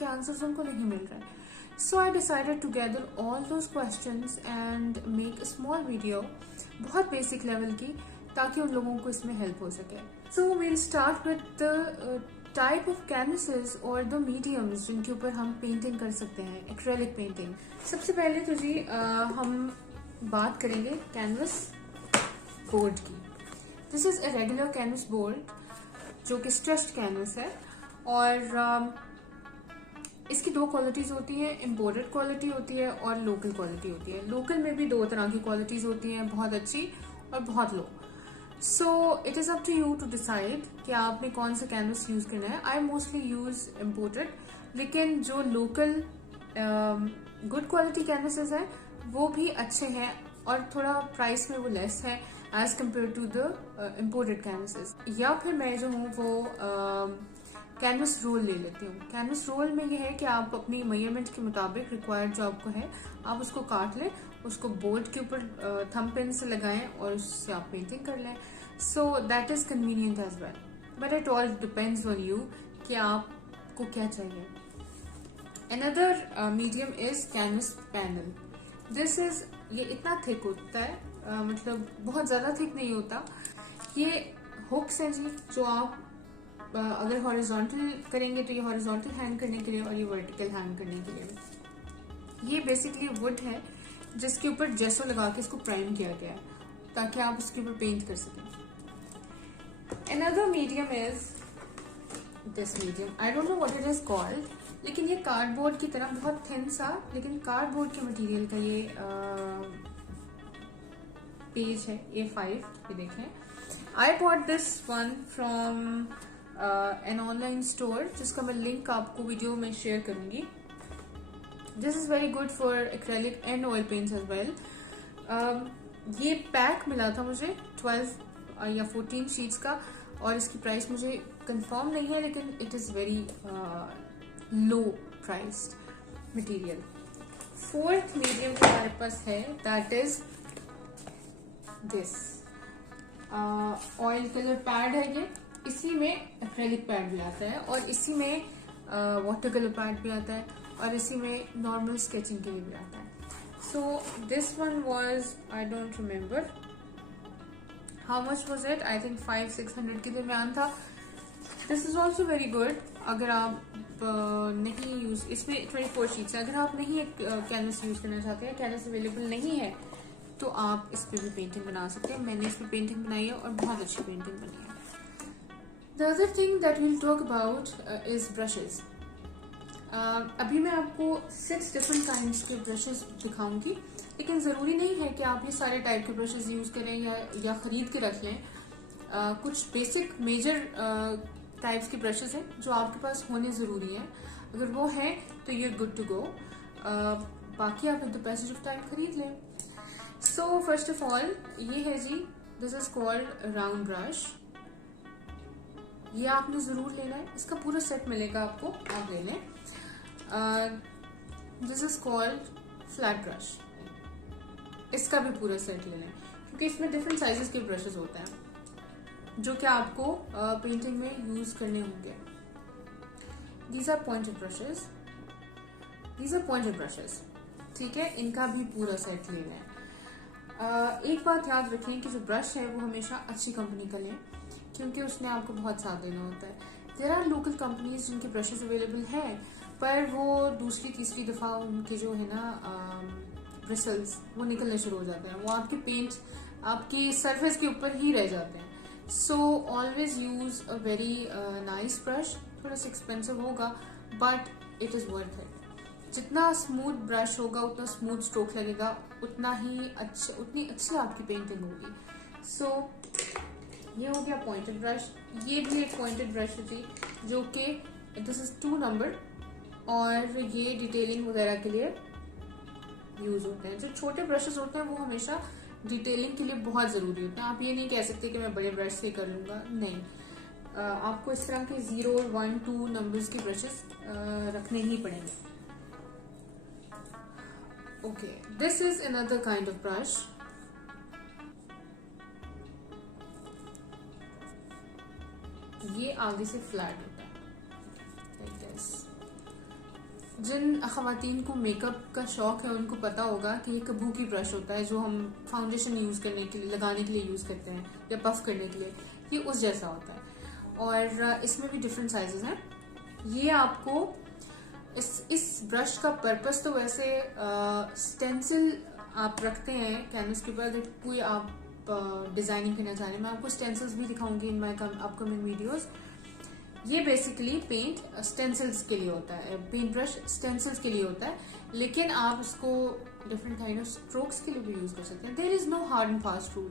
के आंसर्स उनको नहीं मिल रहे हैं. So I decided to gather all those questions and make a small video, बहुत बेसिक लेवल की, ताकि उन लोगों को इसमें हेल्प हो सके. So we'll start with the type of canvases और द मीडियम्स जिनके ऊपर हम पेंटिंग कर सकते हैं, एक्रेलिक पेंटिंग. सबसे पहले तो जी हम बात करेंगे कैनवस बोर्ड की. This is a regular canvas board जो कि स्ट्रेस्ड कैनवस है और इसकी दो क्वालिटीज होती हैं. इम्पोर्टेड क्वालिटी होती है और लोकल क्वालिटी होती है. लोकल में भी दो तरह की क्वालिटीज होती हैं, बहुत अच्छी और बहुत low. So it is up to you to decide कि आपने कौन सा कैनवस यूज करना है. आई मोस्टली यूज इम्पोर्टेड, लेकिन जो लोकल गुड क्वालिटी कैनवसेस है वो भी अच्छे हैं और थोड़ा प्राइस में वो लेस है as compare to the imported canvases. या फिर मैं जो हूँ वो कैनवस रोल ले लेती हूँ. कैनवस रोल में ये है कि आप अपनी मेजरमेंट के मुताबिक रिक्वायर्ड जो आपको है आप उसको काट लें, उसको बोर्ड के ऊपर थंब पेन से लगाएं और उससे आप पेंटिंग कर लें. So that is convenient as well, but it all depends on you कि आपको क्या चाहिए. Another medium is canvas panel. This is, ये इतना थिक होता है, मतलब बहुत ज्यादा थिक नहीं होता. ये हुक्स हैं जी जो आप अगर हॉरिजॉन्टल करेंगे तो ये हॉरिजॉन्टल हैंग करने के लिए और ये वर्टिकल हैंग करने के लिए. ये बेसिकली वुड है जिसके ऊपर जेसो लगा के इसको प्राइम किया गया है ताकि आप उसके ऊपर पेंट कर सकें. Another medium is this medium. I don't know what it is called, लेकिन ये कार्डबोर्ड की तरह बहुत थिन सा, लेकिन कार्डबोर्ड के मटेरियल का ये पेज है A5. ये देखें. I bought this one from an online store जिसका मैं लिंक आपको वीडियो में शेयर करूंगी. This is very good for acrylic and oil paints as well. ये पैक मिला था मुझे 12 या 14 शीट्स का और इसकी प्राइस मुझे कंफर्म नहीं है, लेकिन it is very low priced material. Fourth medium जो हमारे पास है that is this oil colour pad है. ये इसी में एक्रेलिक पैड भी आता है और इसी में वाटर कलर पैड भी आता है और इसी में नॉर्मल स्केचिंग के लिए भी आता है. So this one was, I don't remember how much was it. I think 500-600 के दरमियान था. This is also very good. अगर आप नहीं यूज, इसमें 24 शीट्स है. अगर आप नहीं कैनवस यूज करना चाहते हैं, कैनवस अवेलेबल नहीं है, तो आप इस पर भी पेंटिंग बना सकते हैं. मैंने इस पर पेंटिंग बनाई है और बहुत अच्छी पेंटिंग बनी है. The other thing that we'll talk about is brushes. अभी मैं आपको 6 different kinds के brushes दिखाऊंगी, लेकिन ज़रूरी नहीं है कि आप ये सारे टाइप के brushes यूज़ करें या ख़रीद के रख लें. कुछ बेसिक मेजर टाइप्स के brushes हैं जो आपके पास होने ज़रूरी हैं. अगर वो हैं तो you're good to go. बाकी आप with the passage of time खरीद लें. So first of all ये है जी, this is called round brush. ये आपने जरूर लेना है. इसका पूरा सेट मिलेगा आपको, आप ले लें. This is called flat brush. इसका भी पूरा सेट ले लें क्योंकि इसमें डिफरेंट साइजेस के ब्रशेस होते हैं जो कि आपको पेंटिंग में यूज करने होंगे. These are pointed brushes. These are pointed brushes. ठीक है, इनका भी पूरा सेट ले लें. एक बात याद रखें कि जो ब्रश है वो हमेशा अच्छी कंपनी का लें क्योंकि उसने आपको बहुत साथ देना होता है. देयर आर लोकल कंपनीज जिनके ब्रशेस अवेलेबल हैं पर वो दूसरी तीसरी दफ़ा उनके जो है ना ब्रिसल्स वो निकलने शुरू हो जाते हैं. वो आपके पेंट आपकी सरफेस के ऊपर ही रह जाते हैं. So always use a very nice brush. थोड़ा सा एक्सपेंसिव होगा but it is worth it. जितना स्मूथ ब्रश होगा उतना स्मूथ स्ट्रोक लगेगा, उतना ही उतनी अच्छी आपकी पेंटिंग होगी. सो ये हो गया पॉइंटेड ब्रश. ये भी एक पॉइंटेड ब्रश थी जो कि दिस इज 2 नंबर और ये डिटेलिंग वगैरह के लिए यूज होते हैं. जो छोटे ब्रशेस होते हैं वो हमेशा डिटेलिंग के लिए बहुत जरूरी होते हैं. आप ये नहीं कह सकते कि मैं बड़े ब्रश से कर लूंगा, नहीं. आपको इस तरह के 0, 1, 2 नंबर्स के ब्रशेस रखने ही पड़ेंगे. Okay, this is another kind of brush. ये आगे से फ्लैट होता है like this. जिन ख़वातीन को मेकअप का शौक है उनको पता होगा कि ये कबूकी ब्रश होता है जो हम फाउंडेशन यूज़ करने के लिए, लगाने के लिए यूज़ करते हैं या पफ करने के लिए, ये उस जैसा होता है। और इसमें भी डिफरेंट साइजेस हैं। ये आपको इस ब्रश का पर्पस तो वैसे स्टेंसिल आप रखते हैं कैनवस के ऊपर, अगर कोई आप डिजाइनिंग करना चाह रहे हैं। मैं आपको स्टेंसिल्स भी दिखाऊंगी इन माय अपकमिंग वीडियोस। ये बेसिकली पेंट स्टेंसिल्स के लिए होता है, पेंट ब्रश स्टेंसिल्स के लिए होता है, लेकिन आप इसको डिफरेंट काइंड ऑफ स्ट्रोक्स के लिए भी यूज कर सकते हैं। There is no hard and fast rule.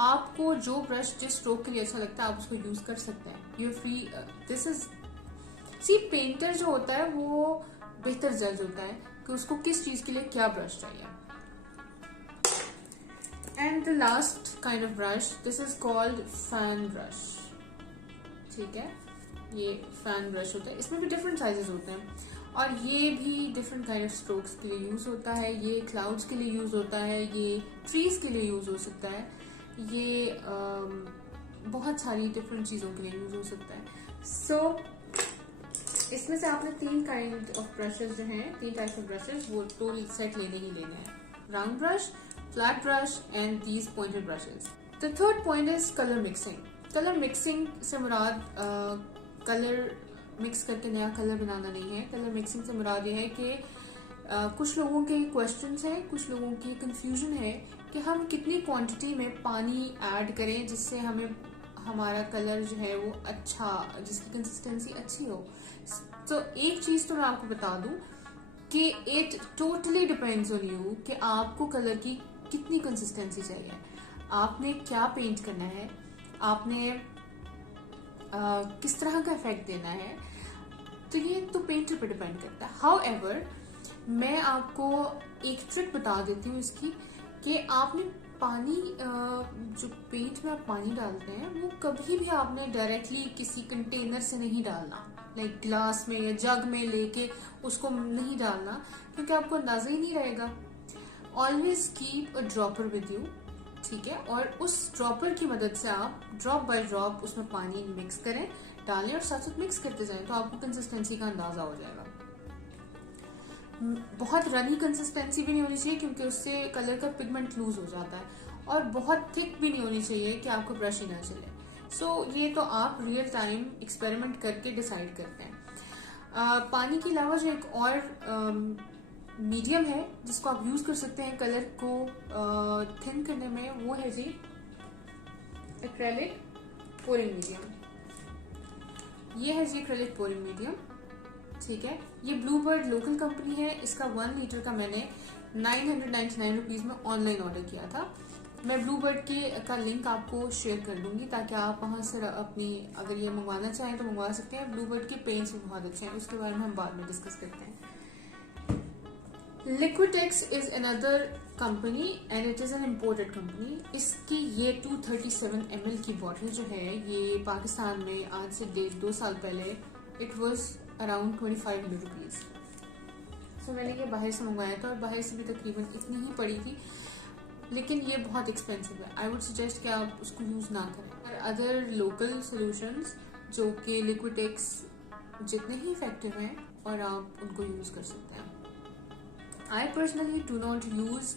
आपको जो ब्रश जिस स्ट्रोक के लिए अच्छा लगता है आप उसको यूज कर सकते हैं। You free, this is C painter जो होता है वो बेहतर जज होता है कि उसको किस चीज के लिए क्या ब्रश चाहिए। And the last kind of brush, this is called fan brush. ठीक है, ये फैन ब्रश होता है। इसमें भी डिफरेंट साइजेस होते हैं और ये भी डिफरेंट काइंड ऑफ स्ट्रोक्स के लिए यूज होता है। ये क्लाउड्स के लिए यूज होता है, ये ट्रीज के लिए यूज हो सकता है, ये बहुत सारी डिफरेंट चीजों के लिए यूज हो सकता है। सो इसमें से आपने 3 काइंड ऑफ ब्रशेस जो हैं, 3 टाइप्स ऑफ ब्रशेस, वो टोटल सेट लेने ही लेने हैं। Round brush, flat brush and these pointed brushes. The third point is colour mixing. Colour mixing से मुराद कलर मिक्स करके नया कलर बनाना नहीं है। कलर मिक्सिंग से मुराद ये है कि कुछ लोगों के क्वेश्चंस हैं, कुछ लोगों की कंफ्यूजन है कि हम कितनी क्वांटिटी में पानी ऐड करें जिससे हमें हमारा कलर जो है वो अच्छा, जिसकी कंसिस्टेंसी अच्छी हो। तो एक चीज तो मैं आपको बता दूं कि it totally depends on you कि आपको कलर की कितनी कंसिस्टेंसी चाहिए, आपने क्या पेंट करना है, आपने किस तरह का इफेक्ट देना है। तो ये तो पेंटर पे डिपेंड करता है। हाउएवर मैं आपको एक ट्रिक बता देती हूँ इसकी कि आपने पानी, जो पेंट में आप पानी डालते हैं वो कभी भी आपने डायरेक्टली किसी कंटेनर से नहीं डालना, लाइक ग्लास में या जग में लेके उसको नहीं डालना, क्योंकि आपको अंदाजा ही नहीं रहेगा। Always keep a dropper with you, ठीक है, और उस ड्रॉपर की मदद से आप ड्रॉप बाय ड्रॉप उसमें पानी मिक्स करें, डालें और साथ साथ मिक्स करते जाएं, तो आपको कंसिस्टेंसी का अंदाजा हो जाएगा। बहुत रनी कंसिस्टेंसी भी नहीं होनी चाहिए क्योंकि उससे कलर का पिगमेंट लूज हो जाता है, और बहुत थिक भी नहीं होनी चाहिए कि आपको ब्रश ही ना चले। सो ये तो आप रियल टाइम एक्सपेरिमेंट करके डिसाइड करते हैं। पानी के अलावा जो एक और मीडियम है जिसको आप यूज कर सकते हैं कलर को थिन करने में, वो है जी एक्रेलिक पोरिंग मीडियम। ये है जी एक्रेलिक पोरिंग मीडियम, ठीक है। ये ब्लूबर्ड लोकल कंपनी है। इसका 1 लीटर का मैंने 999 रुपीज में ऑनलाइन ऑर्डर किया था। मैं ब्लूबर्ड का लिंक आपको शेयर कर दूंगी ताकि आप वहां से अपनी, अगर ये मंगवाना चाहें तो मंगवा सकते हैं। ब्लूबर्ड के पेंट्स भी बहुत अच्छे हैं, उसके बारे में हम बाद में डिस्कस करते हैं। Liquitex is another company and it is an imported company. इसकी ये 237 ml की बॉटल जो है ये पाकिस्तान में आज से 1.5-2 साल पहले it was around 2500 rupees. So मैंने ये बाहर से मंगवाया था और बाहर से भी तकरीबन इतनी ही पड़ी थी, लेकिन ये बहुत एक्सपेंसिव है। आई वुड सजेस्ट कि आप उसको यूज ना करें। और अदर लोकल सोल्यूशंस जो कि लिक्विटेक्स जितने ही इफेक्टिव हैं और आप उनको यूज कर सकते हैं। I personally do not use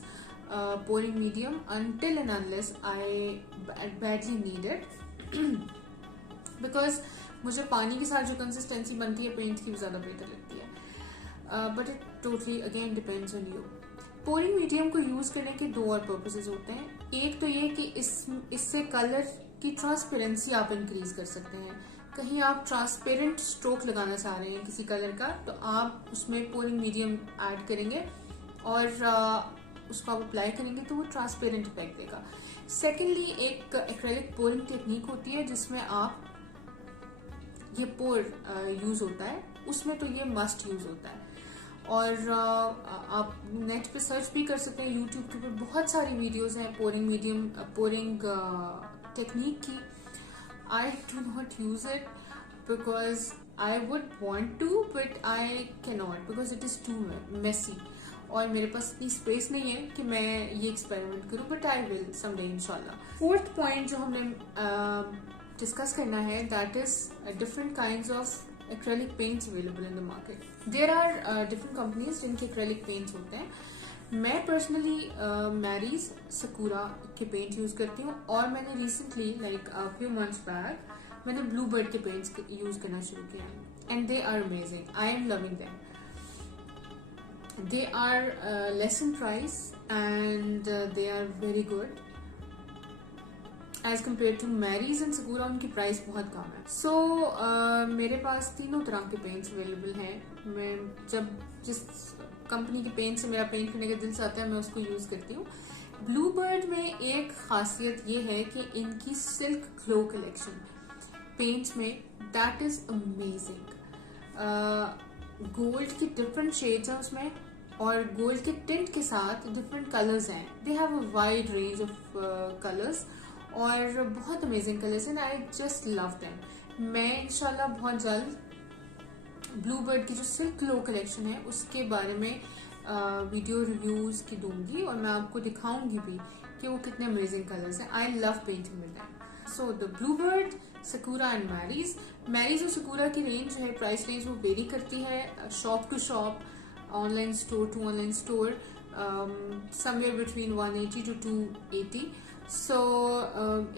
pouring medium until and unless I badly need it because मुझे पानी के साथ जो कंसिस्टेंसी बनती है पेंट की भी ज़्यादा बेहतर लगती है। But it totally again depends on you. Pouring medium को यूज करने के 2 और पर्पसेस होते हैं। एक तो ये कि इससे कलर की ट्रांसपेरेंसी आप इंक्रीज कर सकते हैं। कहीं आप ट्रांसपेरेंट स्ट्रोक लगाना चाह रहे हैं किसी कलर का, तो आप उसमें पोरिंग मीडियम ऐड करेंगे और उसको आप अप्लाई करेंगे तो वो ट्रांसपेरेंट इफेक्ट देगा। सेकेंडली एक एक्रेलिक पोरिंग टेक्निक होती है जिसमें आप ये पोर यूज होता है, उसमें तो ये मस्ट यूज होता है। और आप नेट पे सर्च भी कर सकते हैं, यूट्यूब के ऊपर बहुत सारी वीडियोस हैं पोरिंग मीडियम पोरिंग टेक्निक की। I do not use it because I would want to but I can not because it is to Messi और मेरे पास इतनी स्पेस नहीं है कि मैं ये एक्सपेरिमेंट करूं, बट आई विल समडे इंशाल्लाह। 4th पॉइंट जो हमने डिस्कस करना है that is different kinds of acrylic paints available in the market. There are different companies जिनके acrylic paints होते हैं. मैं पर्सनली मैरीज सकूरा के पेंट यूज करती हूँ, और मैंने recently like few months back मैंने ब्लू बर्ड के पेंट्स यूज करना शुरू किया है, and they are amazing. I am loving them. They are less in price and they are very good as compare to Marie's and Sakura. उनकी price बहुत कम है. सो मेरे पास तीनों तरह के पेंट्स अवेलेबल हैं. मैं जब जिस कंपनी के पेंट से मेरा पेंट करने का दिल चाहता है मैं उसको यूज करती हूँ. ब्लू बर्ड में एक खासियत ये है कि इनकी सिल्क ग्लो कलेक्शन पेंट्स में दैट इज अमेजिंग. गोल्ड की डिफरेंट शेड्स हैं उसमें, और गोल्ड के टिंट के साथ डिफरेंट कलर्स हैं. They have a wide range of colours और बहुत अमेजिंग कलर्स हैं. I just love them. मैं इंशाल्लाह बहुत जल्द ब्लू बर्ड की जो सिल्क ग्लो कलेक्शन है उसके बारे में वीडियो रिव्यूज की दूंगी, और मैं आपको दिखाऊंगी भी कि वो कितने अमेजिंग कलर्स हैं. I love painting with them. So the blue bird, Sakura and Marie's. Marie's और सकूरा की रेंज जो है, प्राइस रेंज, वो वेरी करती है shop to shop, online store to online store, somewhere between 180 to 280. So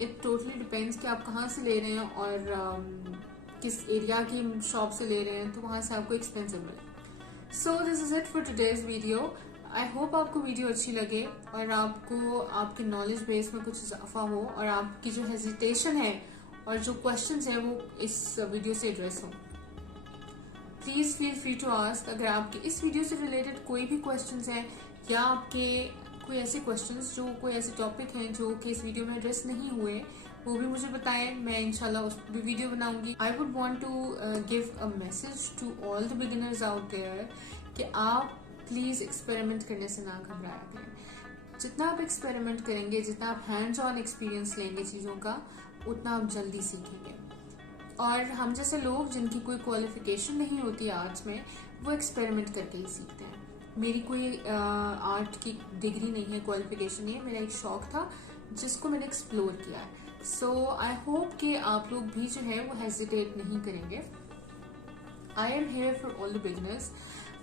it totally depends कि आप कहाँ से ले रहे हैं और किस एरिया की शॉप से ले रहे हैं, तो वहां से आपको एक्सपेंसिव मिले. So this is it for today's video. I hope आपको वीडियो अच्छी लगे और आपको आपके नॉलेज बेस में कुछ इजाफा हो, और आपकी जो हेजिटेशन है और जो क्वेश्चंस हैं वो इस वीडियो से एड्रेस हो. Please feel free to ask. अगर आपके इस वीडियो से रिलेटेड कोई भी क्वेश्चंस हैं, या आपके कोई ऐसे क्वेश्चंस जो कोई ऐसे टॉपिक हैं जो कि इस वीडियो में एड्रेस नहीं हुए, वो भी मुझे बताएं. मैं इंशाल्लाह उस पर भी वीडियो बनाऊंगी. I would want to give a message to all the beginners out there कि आप प्लीज एक्सपेरिमेंट करने से ना घबराया करें. जितना आप एक्सपेरिमेंट करेंगे, जितना आप हैंड्स ऑन एक्सपीरियंस लेंगे चीजों का, उतना आप जल्दी सीखेंगे. और हम जैसे लोग जिनकी कोई क्वालिफिकेशन नहीं होती आर्ट्स में, वो एक्सपेरिमेंट करके ही सीखते हैं. मेरी कोई आर्ट की डिग्री नहीं है, क्वालिफिकेशन नहीं है. मेरा एक शौक था जिसको मैंने एक्सप्लोर किया है. सो आई होप कि आप लोग भी जो है वो हेजिटेट नहीं करेंगे. I am here for all the beginners.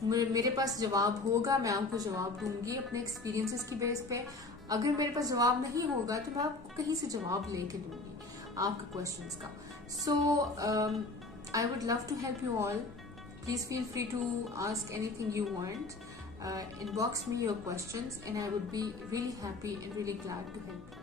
मेरे पास जवाब होगा, मैं आपको जवाब दूंगी अपने एक्सपीरियंसेस की बेस पे. अगर मेरे पास जवाब नहीं होगा तो मैं आपको कहीं से जवाब लेके दूंगी आपके क्वेश्चंस का. So I would love to help you all. Please feel free to ask anything you want. Inbox me your questions and I would be really happy and really glad to help.